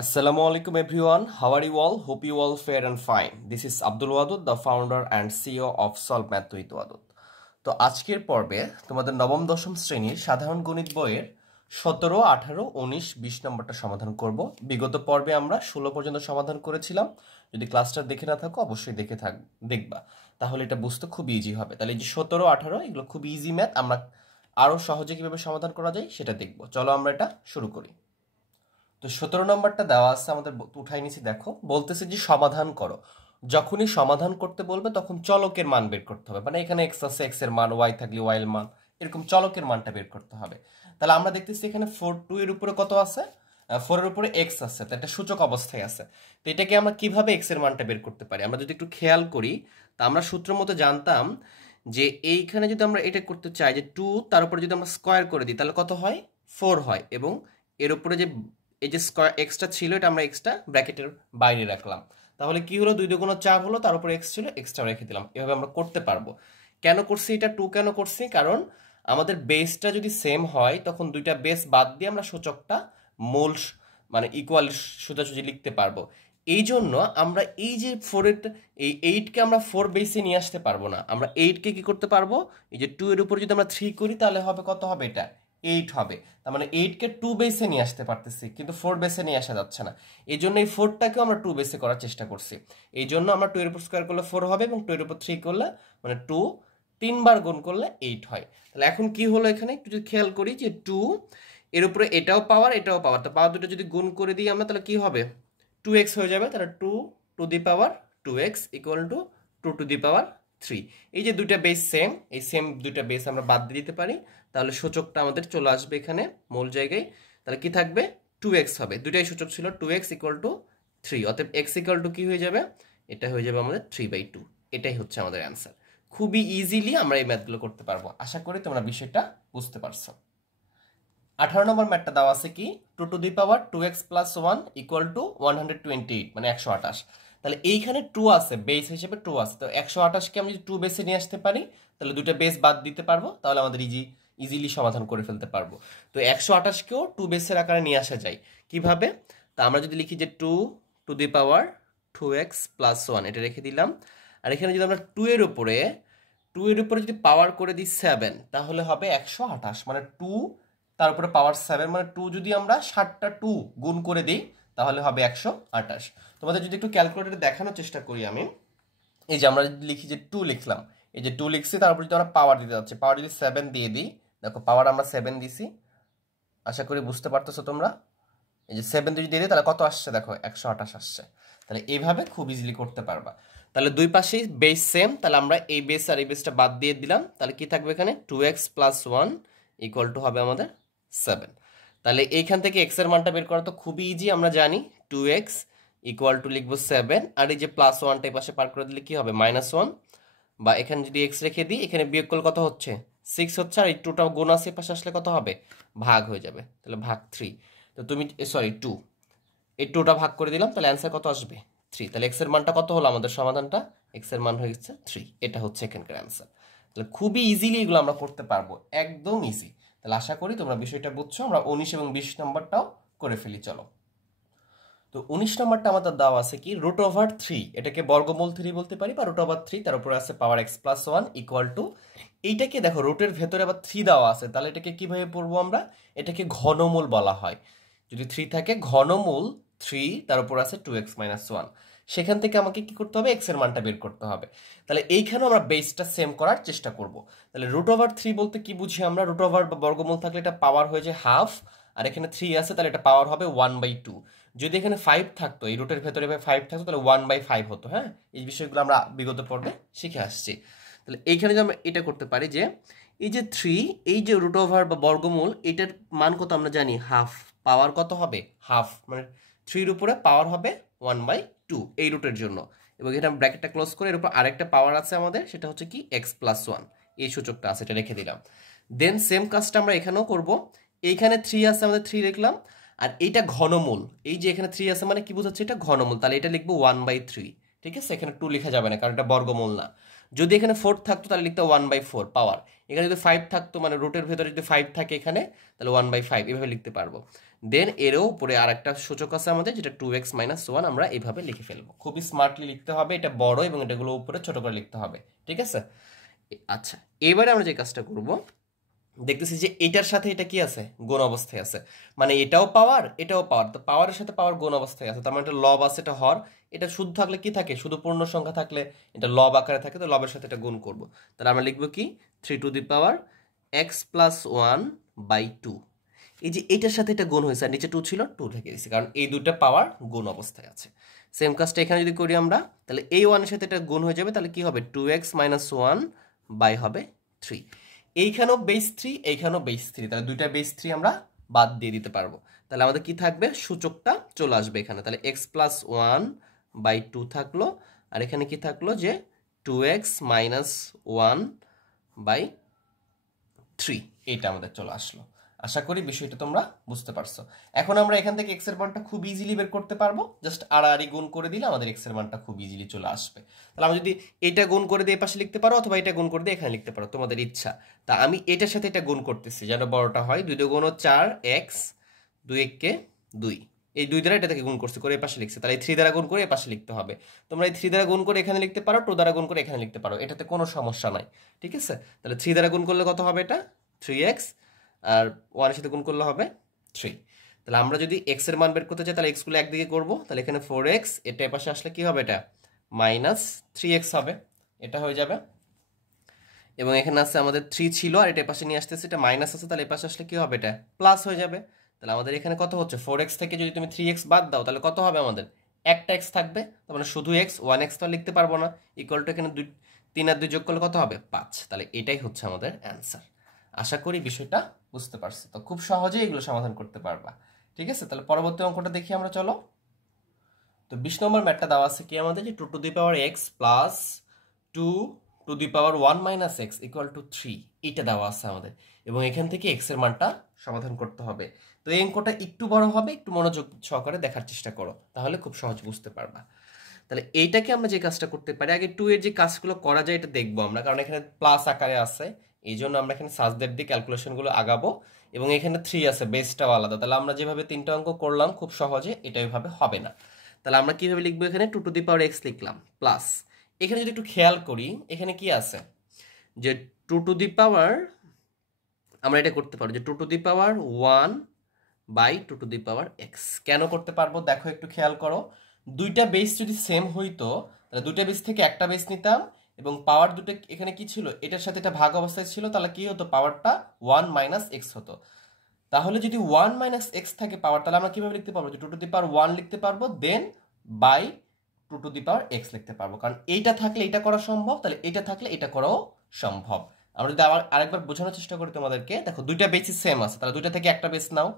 Assalamu alaikum everyone. How are you all? Hope you all fair and fine. This is Abdul Wadud, the founder and CEO of Solve Math with Wadud. তো আজকের পর্বে তোমাদের নবম দশম শ্রেণীর সাধারণ গণিত বইয়ের 17, 18, 19, 20 নম্বরটা সমাধান করব। বিগত পর্বে আমরা 16 পর্যন্ত সমাধান করেছিলাম। যদি ক্লাসটা দেখে না থাকো অবশ্যই দেখবা, তাহলে এটা বুঝতে খুব ইজি হবে। তাহলে এই যে 17, 18 এগুলো খুব ইজি ম্যাথ, আমরা আরো সহজে কিভাবে সমাধান করা যায় সেটা দেখব। চলো আমরা এটা শুরু করি। তো 17 নম্বরটা দেওয়া আছে, আমাদের উঠাই নিছি। দেখো বলতেছে যে সমাধান করো। যখনই সমাধান করতে বলবে তখন চলকের মান বের করতে হবে, মানে এখানে এক্স আছে, এক্স এর মান, ওয়াই থাকলে ওয়াই এর মান, এরকম চলকের মানটা বের করতে হবে। তাহলে আমরা দেখতেছি এখানে 4 এর উপরে কত আছে, 4 এর উপরে এক্স আছে, তো এটা সূচক অবস্থায় আছে। তো এটাকে আমরা কিভাবে এক্স এর মানটা বের করতে পারি, আমরা যদি একটু খেয়াল করি, তা আমরা সূত্র মতো জানতাম যে এইখানে যদি আমরা এটা করতে চাই যে 2 তার উপরে যদি আমরা স্কয়ার করে দিই তাহলে কত হয়, 4 হয়। এবং এর উপরে যে এই যে স্কয়ার এক্সটা ছিল, এটা আমরা এক্সটা ব্র্যাকেটের বাইরে রাখলাম। তাহলে কি হলো, 2 দুগুণ 4 হলো, তার উপরে এক্স ছিল, এক্সটা রেখে দিলাম। এভাবে আমরা করতে পারবো। কেন করছি এটা 2 কেন করছি, কারণ আমাদের বেসটা যদি সেম হয় তখন দুইটা বেস বাদ দিয়ে আমরা সূচকটা মূল মানে ইকুয়াল সোজাসুজি লিখতে পারবো। এই জন্য আমরা এই যে 8কে আমরা 4 বেসে নিয়ে আসতে পারবো না। আমরা 8কে কি করতে পারবো, এই যে 2 এর উপর যদি আমরা 3 করি তাহলে হবে কত হবে, এটা 8 হবে। তার মানে 8কে 2 বেসে নিয়ে আসতে পারতেছি, কিন্তু 4 বেসে নিয়ে আসা যাচ্ছে না। এই জন্য এই 4টাকেও আমরা 2 বেসে করার চেষ্টা করছি। এই জন্য আমরা 2 এর উপর স্কয়ার করলে 4 হবে, এবং 2 এর উপর 3 করলে মানে 2 3বার গুণ করলে 8 হয়। তাহলে এখন কি হলো, এখানে একটু যদি খেয়াল করি যে 2 এর উপরে এটাও পাওয়ার, এটাও পাওয়ার, তো পাওয়ার দুটো যদি গুণ করে দিই আমরা তাহলে কি হবে, 2x হয়ে যাবে। তাহলে 2 to the power 2x equal to 2 to the power 3। এই যে দুইটা বেস সেম, এই সেম দুইটা বেস আমরা বাদ দিয়ে দিতে পারি, তাহলে সূচকটা আমাদের চলে আসবে এখানে মূল জায়গায়। তাহলে কি থাকবে, 2x হবে। দুইটাই সূচক ছিল, 2x ইকুয়াল টু 3, অতএব x ইকুয়াল টু কি হয়ে যাবে, এটা হয়ে যাবে আমাদের 3/2। এটাই হচ্ছে আমাদের অ্যান্সার। খুবই ইজিলি আমরা এই ম্যাথগুলো করতে পারবো। আশা করি তোমরা বিষয়টা বুঝতে পারছো। 18 নম্বর ম্যাথটা দেওয়া আছে কি, 2 to the power 2x plus 1 equal to 128, মানে 128। তাহলে এইখানে 2 আছে, বেস হিসেবে 2 আছে, তো 128কে আমি যদি 2 বেসে নিয়ে আসতে পারি তাহলে দুটো বেস বাদ দিতে পারবো, তাহলে আমাদের ইজিলি সমাধান করে ফেলতে পারবো। তো 128কেও 2 বেসের আকারে নিয়ে আসা যায় কিভাবে, তা আমরা যদি লিখি যে 2 to the power 2x plus 1, এটা রেখে দিলাম। আর এখানে যদি আমরা 2 এর উপরে যদি পাওয়ার করে দিই 7, তাহলে হবে 128, মানে 2 তার উপরে পাওয়ার 7, মানে 2 যদি আমরা 7টা 2 গুণ করে দিই তাহলে হবে 128। তোমাদের যদি একটু ক্যালকুলেটরে দেখানোর চেষ্টা করি আমি, এই যে আমরা যদি লিখি যে 2 লিখলাম, এই যে 2 লিখছি, তারপর যদি আমরা পাওয়ার দিতে যাচ্ছি, পাওয়ার যদি 7 দিয়ে দিই, দেখো পাওয়ার আমরা 7 দিছি, আশা করি বুঝতে পারতেছো তোমরা। এই যে 7 যদি দিয়ে দিই তাহলে কত আসছে, দেখো 128 আসছে। তাহলে এইভাবে খুব ইজিলি করতে পারবা। তাহলে দুই পাশেই বেস সেম, তাহলে আমরা এই বেস আর এই বেসটা বাদ দিয়ে দিলাম, তাহলে কি থাকবে এখানে, 2x প্লাস 1 ইকুয়াল টু হবে আমাদের 7। তাহলে এইখান থেকে x এর মানটা বের করা তো খুবই ইজি, আমরা জানি 2x ইকুয়াল টু লিখবো 7, আর এই যে প্লাস 1টা এই পাশে পার করে দিলে কি হবে, -1, বা এখানে যদি x রেখে দিই, এখানে বিয়োগ করলে কত হচ্ছে, 6 হচ্ছে, আর এই 2টা গুণ আছে পাশে আসলে কত হবে, ভাগ হয়ে যাবে, তাহলে ভাগ 3। তো তুমি সরি 2, এই 2টা ভাগ করে দিলাম, তাহলে অ্যান্সার কত আসবে, 3। তাহলে x এর মানটা কত হলো আমাদের সমাধানটা, x এর মান হয়ে গেছে 3। এটা হচ্ছে এখানকার অ্যান্সার। তাহলে খুবই ইজিলি এগুলো আমরা করতে পারবো, একদম ইজি। তাহলে আশা করি তোমরা বিষয়টা বুঝছো। আমরা 19 এবং 20 নম্বরটাও করে ফেলি, চলো। তো 19 নম্বরটা আমাদের দেওয়া আছে কি, √3, এটাকে বর্গমূল 3 বলতে পারি, বা √3, তার উপরে আছে পাওয়ার x প্লাস 1 ইকুয়াল টু, এইটাকে দেখো রুটের ভেতরে আবার 3 দেওয়া আছে, তাহলে এটাকে কিভাবে পড়বো আমরা, এটাকে ঘনমূল বলা হয়। যদি 3 থাকে, ঘনমূল 3, তার উপর আছে 2x মাইনাস 1, সেখান থেকে আমাকে কি করতে হবে, x এর মানটা বের করতে হবে। তাহলে এইখানেও আমরা বেসটা সেম করার চেষ্টা করব। তাহলে √3 বলতে কি বুঝি আমরা, √ বা বর্গমূল থাকলে এটা পাওয়ার হয়ে যায় হাফ, আর এখানে 3 আছে, তাহলে এটা পাওয়ার হবে 1/2। যদি এখানে 5 থাকতো, এই রুটের ভেতরে 5 থাকতো, তাহলে 1/5 হতো। হ্যাঁ, এই বিষয়গুলো আমরা বিগত পর্বে শিখে আসছি। তাহলে এইখানে যে আমরা এটা করতে পারি যে এই যে 3, এই যে √ বা বর্গমূল, এটার মান কত আমরা জানি, হাফ। পাওয়ার কত হবে, হাফ, মানে 3 উপরে পাওয়ার হবে 1/2 এই রুটের জন্য। এবং এটা ব্র্যাকেটটা ক্লোজ করে এর উপর আরেকটা পাওয়ার আছে আমাদের, সেটা হচ্ছে কি x প্লাস 1, এই সূচকটা আছে, এটা রেখে দিলাম। দেন সেম কাজটা আমরা এখানেও করব। এইখানে 3 আছে, আমাদের 3 লিখলাম, আর এইটা ঘনমূল, এই যে এখানে 3 আছে মানে কি বোঝাচ্ছে, এটা ঘনমূল, তাহলে এটা লিখবো 1/3। ঠিক আছে, এখানে 2 লেখা যাবে না, কারণ এটা বর্গমূল না। যদি এখানে 4 থাকতো তাহলে লিখতে 1/4 পাওয়ার। এখানে যদি 5 থাকতো, মানে রুটের ভেতরে যদি 5 থাকে এখানে, তাহলে 1/5 এভাবে লিখতে পারবো। দেন এরও উপরে আর একটা সূচক আছে আমাদের, যেটা 2x মাইনাস 1, আমরা এইভাবে লিখে ফেলবো। খুবই স্মার্টলি লিখতে হবে, এটা বড় এবং এটাগুলো উপরে ছোট করে লিখতে হবে, ঠিক আছে? আচ্ছা, এবারে আমরা যে কাজটা করব, দেখতেছি যে এটার সাথে এটা কি আছে, গুণ অবস্থায় আছে, মানে এটাও পাওয়ার এটাও পাওয়ার, তো পাওয়ারের সাথে পাওয়ার গুণ অবস্থায় আছে, তার মানে এটা লব আছে, এটা হর। এটা শুদ্ধ থাকলে কি থাকে, শুধু পূর্ণ সংখ্যা থাকলে এটা লব আকারে থাকে, তো লবের সাথে এটা গুণ করব। তাহলে আমরা লিখবো কি 3 two the power x plus 1/2। এই যে এটার সাথে এটা গুণ হয়েছে, আর নিচে 2 ছিল, 2 লিখে দিয়েছি, কারণ এই দুটো পাওয়ার গুণ অবস্থায় আছে। সেম কাজটা এখানে যদি করি আমরা, তাহলে এই 1 এর সাথে এটা গুণ হয়ে যাবে, তাহলে কি হবে 2x মাইনাস 1 বাই হবে 3। এইখানেও বেস 3, এইখানেও বেস 3, তাহলে দুইটা বেস 3 আমরা বাদ দিয়ে দিতে পারবো। তাহলে আমাদের কি থাকবে, সূচকটা চলে আসবে এখানে, তাহলে x প্লাস 1/2 থাকলো, আর এখানে কি থাকলো যে 2x মাইনাস 1/3, এইটা আমাদের চলে আসলো। আশা করি বিষয়টা তোমরা বুঝতে পারছো। এখন আমরা এখান থেকে x এর মানটা খুব ইজিলি বের করতে পারবো, জাস্ট আড়াআড়ি গুণ করে দিলে আমাদের x এর মানটা খুব ইজিলি চলে আসবে। তাহলে আমরা যদি এটা গুণ করে দিয়ে পাশে লিখতে পারো, অথবা এটা গুণ করে দিয়ে এখানে লিখতে পারো, তোমাদের ইচ্ছা। তা আমি এটার সাথে এটা গুণ করতেছি যেন বড়টা হয়, 2 × 4x, 2 × 2, এই 2 দ্বারা এটা থেকে গুণ করছি, করে এই পাশে লিখছে, তাহলে এই 3 দ্বারা গুণ করে এই পাশে লিখতে হবে। তোমরা এই 3 দ্বারা গুণ করে এখানে লিখতে পারো, 2 দ্বারা গুণ করে এখানে লিখতে পারো, এটাতে কোনো সমস্যা নাই, ঠিক আছে? তাহলে 3 দ্বারা গুণ করলে কত হবে, এটা 3x, আর 1 এর সাথে গুণ করলে হবে 3। তাহলে আমরা যদি x এর মান বের করতে চাই, তাহলে x গুলো একদিকে করব, তাহলে এখানে 4x, এটা এর পাশে আসলে কি হবে, এটা মাইনাস 3x হবে, এটা হয়ে যাবে। এবং এখানে আছে আমাদের 3 ছিল, আর এটা এর পাশে নিয়ে আসতেছে, এটা মাইনাস আছে, তাহলে এর পাশে আসলে কি হবে, এটা প্লাস হয়ে যাবে। তাহলে আমাদের এখানে কত হচ্ছে, 4x থেকে যদি তুমি 3x বাদ দাও, তাহলে কত হবে আমাদের, একটা x থাকবে, তার মানে শুধু x, 1x তো লিখতে পারবো না, ইকুয়াল টু এখানে 3 আর 2 যোগ করলে কত হবে, 5। তাহলে এটাই হচ্ছে আমাদের অ্যান্সার। আশা করি বিষয়টা বুঝতে পারছি, তো খুব সহজেই এগুলো সমাধান করতে পারবা, ঠিক আছে? তাহলে পরবর্তী অঙ্কটা দেখি আমরা, চলো। তো 20 নম্বর ম্যাথটা দেওয়া আছে কি আমাদের, যে 2 to the power x plus 2 to the power 1 minus x equal to 3, এটা দেওয়া আছে আমাদের, এবং এখান থেকে x এর মানটা সমাধান করতে হবে। তো এই অঙ্কটা একটু বড় হবে, একটু মনোযোগ সহকারে দেখার চেষ্টা করো, তাহলে খুব সহজ বুঝতে পারবা। তাহলে এইটাকে আমরা যে কাজটা করতে পারি, আগে 2 এর যে কাজগুলো করা যায় এটা দেখবো আমরা, কারণ এখানে প্লাস আকারে আছে, এই জন্য আমরা এখানে সাজদের দিয়ে ক্যালকুলেশনগুলো আগাবো, এবং এখানে 3 আছে, বেসটাও আলাদা। তাহলে আমরা যেভাবে 3টা অঙ্ক করলাম খুব সহজে, এটা ওইভাবে হবে না। তাহলে আমরা কিভাবে লিখবো, এখানে 2 টু দি পাওয়ার x লিখলাম, প্লাস এখানে যদি একটু খেয়াল করি, এখানে কি আছে, যে 2 টু দি পাওয়ার, আমরা এটা করতে পারবো যে 2 to the power 1/2 two the power x। কেন করতে পারবো, দেখো একটু খেয়াল করো, দুইটা বেস যদি সেম হইতো, তাহলে দুইটা বেস থেকে একটা বেস নিতাম, এবং পাওয়ার দুটো এখানে কি ছিল, এটার সাথে এটা ভাগ অবস্থায় ছিল, তাহলে কি হতো, পাওয়ারটা 1 মাইনাস x হতো। তাহলে যদি 1 মাইনাস x থাকে পাওয়ার, তাহলে আমরা কিভাবে লিখতে পারবো, যে 2 টু দি পাওয়ার 1 লিখতে পারবো, then by 2 to the power x লিখতে পারবো, কারণ এইটা থাকলে এটা করা সম্ভব, তাহলে এটা থাকলে এটা করাও সম্ভব। আমরা যদি আবার আরেকবার বোঝানোর চেষ্টা করি তোমাদেরকে, দেখো দুইটা বেসই সেম আছে, তাহলে দুইটা থেকে একটা বেস নাও,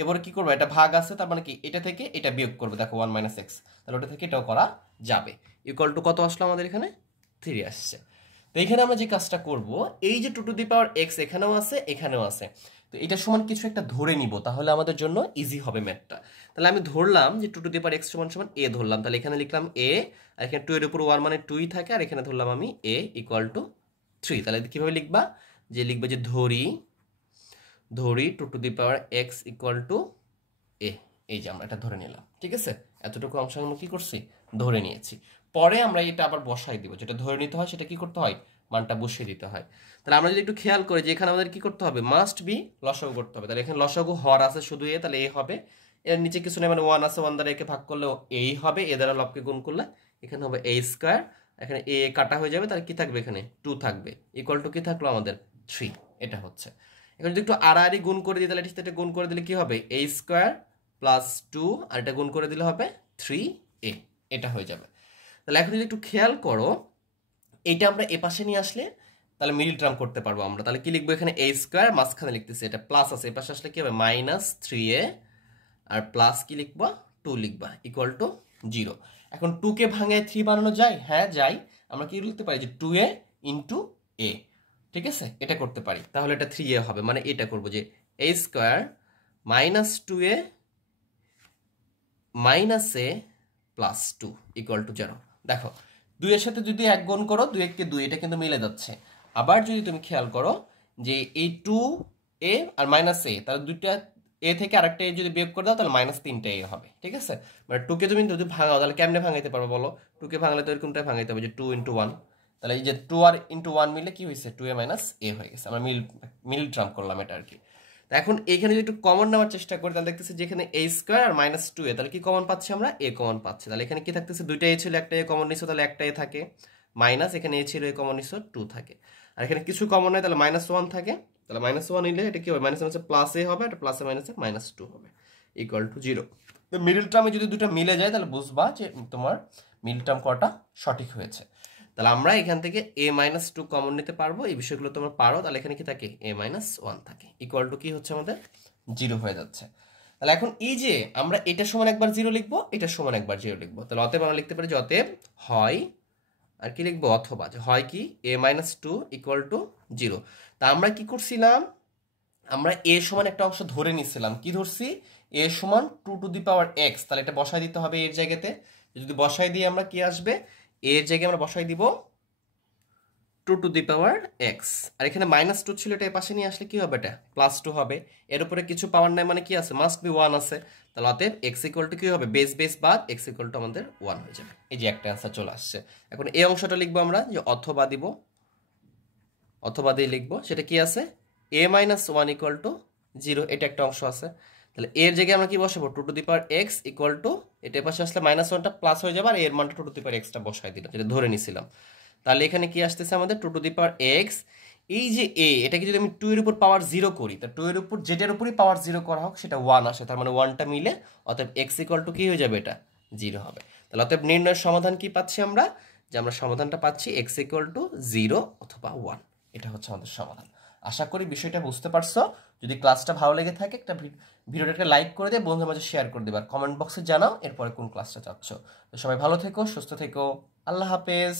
এবারে কি করবো, এটা ভাগ আছে, তার মানে কি এটা থেকে এটা বিয়োগ করবে, দেখো 1 মাইনাস x, তাহলে ওটা থেকে এটাও করা যাবে। ইকুয়াল টু কত আসলো আমাদের এখানে, 3 আসছে। তো এখানে আমরা যে কাজটা করব, এই যে 2 টু দি পাওয়ার x এখানেও আছে, এখানেও আছে, তো এটা সমান কিছু একটা ধরে নিব, তাহলে আমাদের জন্য ইজি হবে ম্যাথটা। তাহলে আমি ধরলাম যে 2 টু দি পাওয়ার x সমান সমান a ধরলাম, তাহলে এখানে লিখলাম a, আর এখানে 2 এর উপর 1 মানে 2ই থাকে, আর এখানে ধরলাম আমি a ইকুয়াল টু 3। তাহলে কিভাবে লিখবা, যে লিখবে যে ধরি 2 to the power x equal to a, এই যে আমরা এটা ধরে নিলাম, ঠিক আছে? এতটুকু অংশ আমরা কি করছি, ধরে নিয়েছি। পরে আমরা এটা আবার বসাই দিব, যেটা ধরে নিতে হয় সেটা কি করতে হয়, মানটা বসিয়ে দিতে হয়। তাহলে আমরা যদি একটু খেয়াল করি, যে এখানে আমাদের কি করতে হবে, মাস্ট বি লসাগু করতে হবে, তাহলে এখানে লসাগু হর আছে শুধু এ, তাহলে এ হবে, এর নিচে কিছু নেই, মানে 1 আছে, 1 দ্বারা একে ভাগ করলেও এই হবে, এ দ্বারা লবকে গুণ করলে এখানে হবে a স্কয়ার, এখানে এ কাটা হয়ে যাবে, তাহলে কি থাকবে, এখানে 2 থাকবে, ইকুয়াল টু কি থাকলো আমাদের 3, এটা হচ্ছে। এখন যদি একটু আড়াআড়ি গুণ করে দিই, তাহলে এটার সাথে এটা গুণ করে দিলে কি হবে, a স্কয়ার প্লাস 2, আর এটা গুণ করে দিলে হবে 3a, এটা হয়ে যাবে। তাহলে এখন যদি একটু খেয়াল করো, এইটা আমরা এ পাশে নিয়ে আসলে তাহলে মিডল টার্ম করতে পারবো আমরা, তাহলে কি লিখবো, এখানে a স্কয়ার, মাঝখানে লিখতেছি এটা প্লাস আছে, এ পাশে আসলে কি হবে, মাইনাস 3a, আর প্লাস কি লিখবা, 2 লিখবা, ইকুয়াল টু 0। এখন 2 কে ভাঙে 3 বানানো যায়, হ্যাঁ যায়। আমরা কি লিখতে পারি, যে 2a ইন্টু a, ঠিক আছে, এটা করতে পারি, তাহলে এটা 3a হবে, মানে এটা করবো যে a square minus 2a minus a plus 2 equal to 0। দেখো 2 এর সাথে যদি 1 গুণ করো, 2 কে 2, এটা কিন্তু মিলে যাচ্ছে। আবার যদি তুমি খেয়াল করো যে এই 2a আর মাইনাস a, তাহলে দুইটা এ থেকে আরেকটা এ যদি বিয়োগ করে দাও তাহলে মাইনাস 3টা এ হবে, ঠিক আছে? মানে 2কে তুমি যদি ভাঙাও তাহলে কেমনে ভাঙাইতে পারবো বলো? 2কে ভাঙালে তো এরকমটাই ভাঙাইতে হবে যে 2 ইন্টু 1। তাহলে এই যে 2 আর ইন্টু 1 মিলে কি হয়েছে? 2a মাইনাস এ হয়ে গেছে। আমরা মিল টার্ম করলাম এটা আর কি। তো এখন এইখানে যদি একটু কমন নেওয়ার চেষ্টা করি তাহলে দেখতেছি যেখানে a square R minus 2a, তাহলে কি কমন পাচ্ছি আমরা? a কমন পাচ্ছি। তাহলে এখানে কি থাকতেছে? দুইটা a ছিল, একটা a কমন নিছো, তাহলে একটা a থাকে, মাইনাস এখানে a ছিল a কমন নিছো 2 থাকে। আর এখানে কিছু কমন নাই তাহলে মাইনাস 1 থাকে। তাহলে মাইনাস 1 নিলে এটা কি হবে? মাইনাস মাইনাসে প্লাস এ হবে, এটা প্লাসে মাইনাসে মাইনাস 2 হবে, ইকুয়াল টু 0। তো মিডল টার্মে যদি দুটো মিলে যায় তাহলে বুঝবা যে তোমার মিডল টার্ম কটা সঠিক হয়েছে। তাহলে আমরা এখান থেকে a মাইনাস 2 কমন নিতে পারবো, এই বিষয়গুলো তোমরা পারো। তাহলে এখানে কি থাকে? a মাইনাস 1 থাকে, ইকুয়াল টু কি হচ্ছে আমাদের? 0 হয়ে যাচ্ছে। তাহলে এখন এই যে আমরা এটা সমান একবার 0 লিখবো, এটা সমান একবার 0 লিখবো, তাহলে অতএব আমরা লিখতে পারি যে অতএব হয়, আর কি লিখবো? অথবা, যে হয় কি a মাইনাস 2 ইকুয়াল টু 0। তা আমরা কি করছিলাম? আমরা a সমান একটা অংশ ধরে নিছিলাম। কি ধরছি? a সমান 2 টু দি পাওয়ার x। তাহলে এটা বসাই দিতে হবে এর জায়গাতে। যদি বসাই দিই আমরা কি আসবে? এর জায়গায় আমরা বসাই দিব 2 টু দি পাওয়ার x। আর এখানে মাইনাস 2 ছিল, এটা এর পাশে নিয়ে আসলে কি হবে? এটা প্লাস 2 হবে। এর উপরে কিছু পাওয়ার নাই মানে কি আছে? মাস্ট বি 1 আছে। তাহলে অতএব x ইকুয়াল টু কি হবে? বেস বেস বাদ x ইকুয়াল টু আমাদের 1 হয়ে যাবে। এই যে একটা অ্যান্সার চলে আসছে। এখন এই অংশটা লিখবো আমরা, যে অথবা দিব, অথবা দিয়ে লিখবো, সেটা কি আছে? a মাইনাস 1 ইকুয়াল টু 0, এটা একটা অংশ আছে। তাহলে এর জায়গায় আমরা কি বসাবো? 2 to the power x equal to, এটা পাশে আসলে মাইনাস 1টা প্লাস হয়ে যাবে, আর এর মানটা 2 টু দি পাওয়ার x টা বসাই দিলাম, যেটা ধরে নিছিলাম। তাহলে এখানে কি আসতেছে আমাদের? 2 টু দি পাওয়ার x। এই যে a, এটাকে যদি আমি 2 এর উপর পাওয়ার 0 করি, তা 2 এর উপর যেটার উপরই পাওয়ার 0 করা হোক সেটা 1 আসে, তার মানে 1টা মিলে অতএব x ইকুয়াল টু কি হয়ে যাবে? এটা 0 হবে। তাহলে অতএব নির্ণয়ের সমাধান কি পাচ্ছি আমরা? যে আমরা সমাধানটা পাচ্ছি x ইকুয়াল টু 0 অথবা 1। এটা হচ্ছে আমাদের সমাধান। আশা করি বিষয়টা বুঝতে পারছো। যদি ক্লাসটা ভালো লেগে থাকে একটা ভিডিওটা একটা লাইক করে দিয়ে বন্ধুদের মাঝে শেয়ার করে দেবে, আর কমেন্ট বক্সে জানাও এরপরে কোন ক্লাসটা চাচ্ছ। তো সবাই ভালো থেকো, সুস্থ থেকো, আল্লাহ হাফেজ।